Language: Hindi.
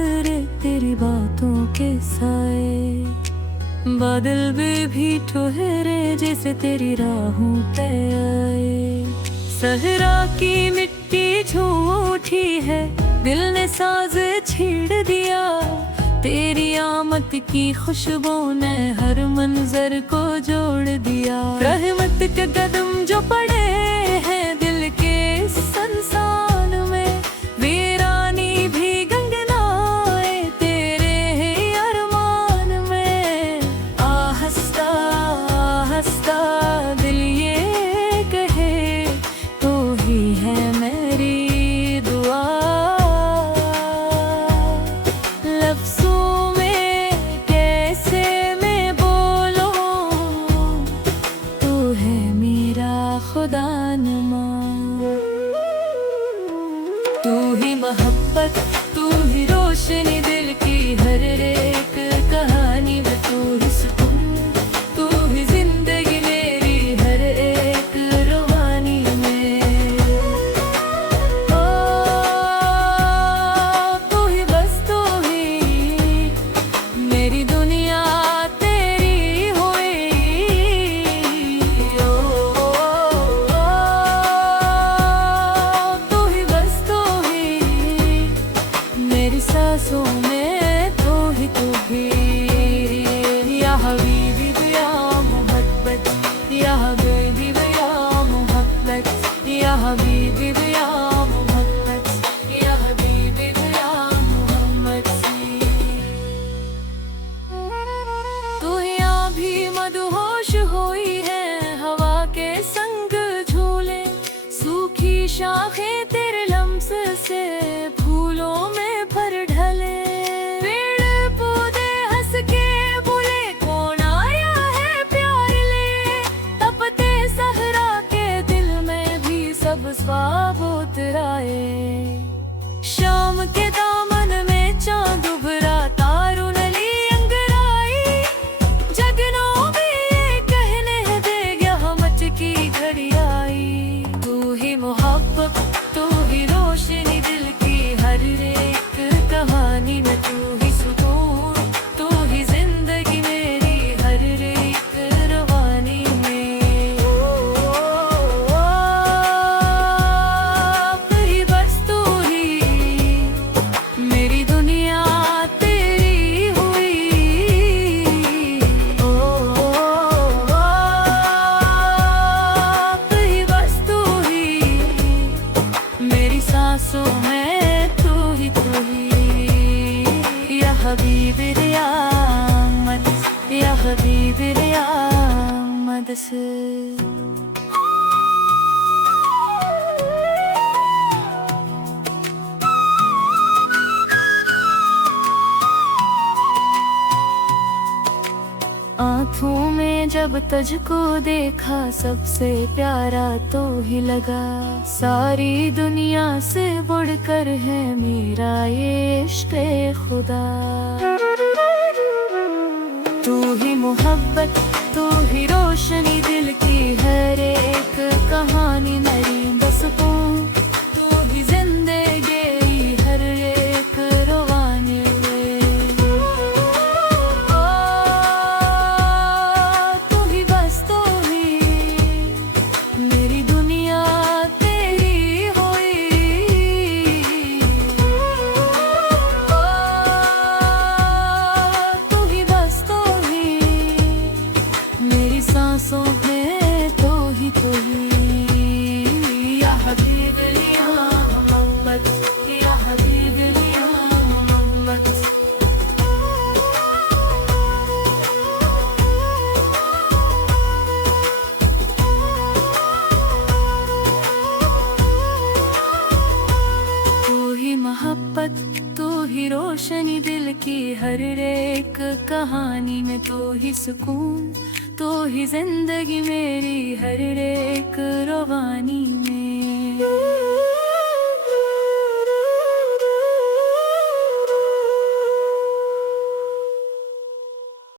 गुजरे तेरी बातों के साए, बादल भी ठहरे जैसे तेरी राहों पे आए। सहरा की मिट्टी झूम उठी है, दिल ने साज छेड़ दिया, तेरी आमद की खुशबू ने हर मंजर को जोड़ दिया। रहमत के कदम जो पड़े हैं दिल के संसान में, वीरानी भी गंगनाए तेरे अरमान में। आहस्ता आहस्ता दिल ये कहे तू ही है मेरी दुआ, लफ्ज़ों में कैसे मैं बोलूं, तू है मेरा खुदा नुमा। तू ही मोहब्बत, तू ही रोशनी दिल की हर एक कहानी में, तू ही सुकून, तू ही जिंदगी मेरी हर एक रूहानी में। ओ तू ही बस तू ही मेरी दुनिया तेरी हुई। ओ तू ही बस तू ही मेरी सांसों में, तू ही या हबीबी या मोहब्बत, या हबीबी या मोहब्बत, या हबीबी या मोहब्बत, या हबीबी या मोहब्बत। तू यहाँ भी मदहोश हुई है, हवा के संग झूले, सूखी शाखें तेरे लम्स से फूलों में भर ढले। पेड़ पौधे हंस के बोले कौन आया है प्यार ले, तपते सहरा के दिल में भी सब स्वाब उतराए। शाम के दामन में चांद उभरा, तारों नली अंगराई, जगनों में ये कहने दे यहाँ की घड़ी आई। तू ही मोहब्बत, तू ही रोशनी दिल की हर एक कहानी में, तू ही सुकून, तू ही जिंदगी मेरी हर एक रवानी में। तू ही बस तू ही मेरी दुनिया तेरी हुई। ओ तू ही बस तू ही मेरी सांसों में, तू ही या हबीबी या मदद, या हबीबी या मदद। आँखों में जब तुझको देखा, सबसे प्यारा तो ही लगा, सारी दुनिया से बढ़कर है मेरा ये इश्क़ खुदा। तू ही मोहब्बत, तू ही रोशनी दिल की हर एक कहानी मेरी बसकून, तू ही जिंदगी हर एक रवानी में। तू ही बस तू ही मेरी दुनिया तेरी हुई। तू ही बस तू ही मेरी सांसों में, तू ही या हबीबी या मोहब्बत, या हबीबी या मोहब्बत। तू ही मोहब्बत, तू ही रोशनी दिल की हर एक कहानी में, तू ही सुकून, तू ही जिंदगी मेरी हर एक रवानी में।